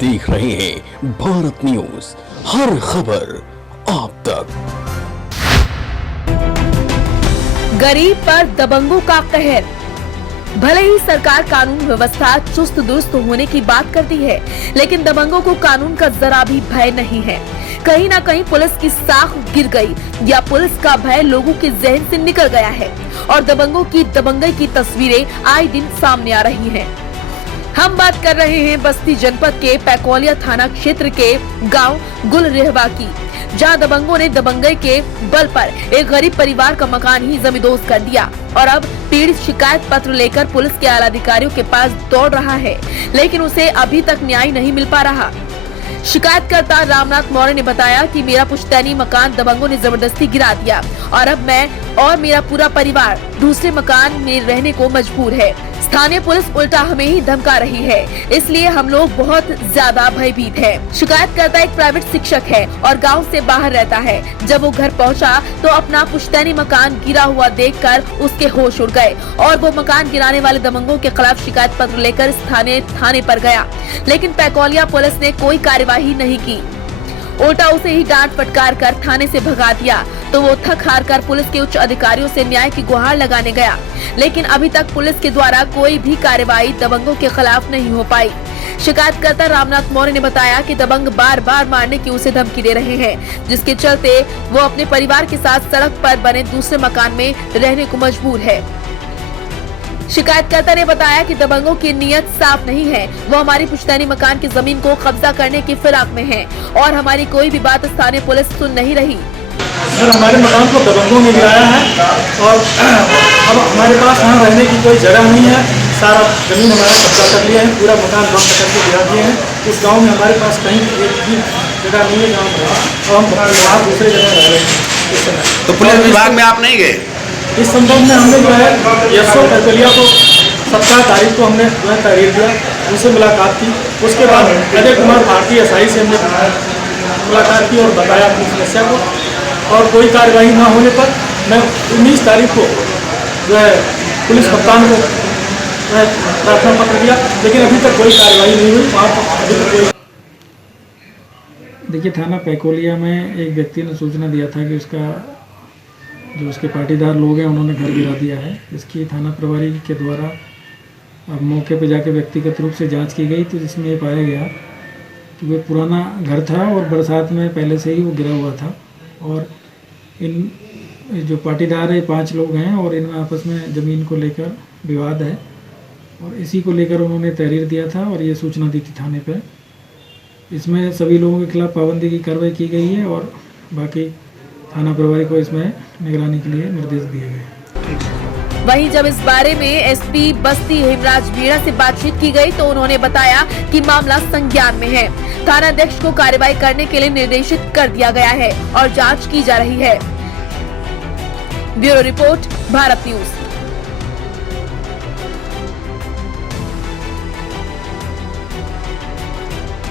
देख रहे हैं भारत न्यूज, हर खबर आप तक। गरीब पर दबंगों का कहर। भले ही सरकार कानून व्यवस्था चुस्त दुरुस्त होने की बात करती है, लेकिन दबंगों को कानून का जरा भी भय नहीं है। कहीं ना कहीं पुलिस की साख गिर गई या पुलिस का भय लोगों के जहन से निकल गया है और दबंगों की दबंगई की तस्वीरें आए दिन सामने आ रही हैं। हम बात कर रहे हैं बस्ती जनपद के पैकोलिया थाना क्षेत्र के गांव गुलरेहवा की, जहां दबंगों ने दबंगई के बल पर एक गरीब परिवार का मकान ही जमींदोज कर दिया और अब पीड़ित शिकायत पत्र लेकर पुलिस के आला अधिकारियों के पास दौड़ रहा है, लेकिन उसे अभी तक न्याय नहीं मिल पा रहा। शिकायतकर्ता रामनाथ मौर्य ने बताया कि मेरा पुश्तैनी मकान दबंगों ने जबरदस्ती गिरा दिया और अब मैं और मेरा पूरा परिवार दूसरे मकान में रहने को मजबूर है। स्थानीय पुलिस उल्टा हमें ही धमका रही है, इसलिए हम लोग बहुत ज्यादा भयभीत हैं। शिकायतकर्ता एक प्राइवेट शिक्षक है और गांव से बाहर रहता है। जब वो घर पहुंचा तो अपना पुश्तैनी मकान गिरा हुआ देखकर उसके होश उड़ गए और वो मकान गिराने वाले दबंगों के खिलाफ शिकायत पत्र लेकर स्थानीय थाने पर गया, लेकिन पैकोलिया पुलिस ने कोई कार्यवाही नहीं की, उल्टा उसे ही डांट फटकार कर थाने से भगा दिया। तो वो थक हार कर पुलिस के उच्च अधिकारियों से न्याय की गुहार लगाने गया, लेकिन अभी तक पुलिस के द्वारा कोई भी कार्रवाई दबंगों के खिलाफ नहीं हो पाई। शिकायतकर्ता रामनाथ मौर्य ने बताया कि दबंग बार बार मारने की उसे धमकी दे रहे हैं, जिसके चलते वो अपने परिवार के साथ सड़क पर बने दूसरे मकान में रहने को मजबूर है। शिकायतकर्ता ने बताया कि दबंगों की नीयत साफ नहीं है, वो हमारी पुश्तैनी मकान की जमीन को कब्जा करने की फिराक में हैं और हमारी कोई भी बात स्थानीय पुलिस सुन नहीं रही। सर, हमारे मकान को दबंगों ने गिराया है और अब हमारे पास यहाँ रहने की कोई जगह नहीं है। सारा जमीन हमारा कब्जा कर लिया है, पूरा मकान ध्वस्त करके गिरा दिए हैं। इस गांव में हमारे पास कहीं एक भी जगह नहीं है गाँव में, और हम बाहर दूसरे जगह रह रहे हैं इस समय। तो पुलिस विभाग में आप नहीं गए? इस संदर्भ में हमने जो है यशो पैकोलिया को 17 तारीख को हमने जो है तहरीर दिया, उनसे मुलाकात की। उसके बाद अजय कुमार भारतीय SI से हमने मुलाकात की और बताया अपनी समस्या को, और कोई कार्यवाही न होने पर मैं 19 तारीख को जो है पुलिस कप्तान को प्रार्थना पत्र दिया, लेकिन अभी तक कोई कार्यवाही नहीं हुई। वहाँ पर अभी तक कोई। देखिए, थाना पैकोलिया में एक व्यक्ति ने सूचना दिया था कि जो उसके पाटीदार लोग हैं उन्होंने घर गिरा दिया है। इसकी थाना प्रभारी के द्वारा अब मौके पर जाकर व्यक्तिगत रूप से जांच की गई, तो जिसमें ये पाया गया कि वो पुराना घर था और बरसात में पहले से ही वो गिरा हुआ था और इन जो पाटीदार है 5 लोग हैं और इनमें आपस में ज़मीन को लेकर विवाद है और इसी को लेकर उन्होंने तहरीर दिया था और ये सूचना दी थी थाने पे। इसमें सभी लोगों के खिलाफ पाबंदी की कार्रवाई की गई है और बाकी थाना प्रभारी को इसमें निगरानी के लिए निर्देश दिए गए। वहीं जब इस बारे में SP बस्ती हेमराज मीणा से बातचीत की गई तो उन्होंने बताया कि मामला संज्ञान में है। थानाध्यक्ष को कार्रवाई करने के लिए निर्देशित कर दिया गया है और जांच की जा रही है। Bureau report, Bharat news.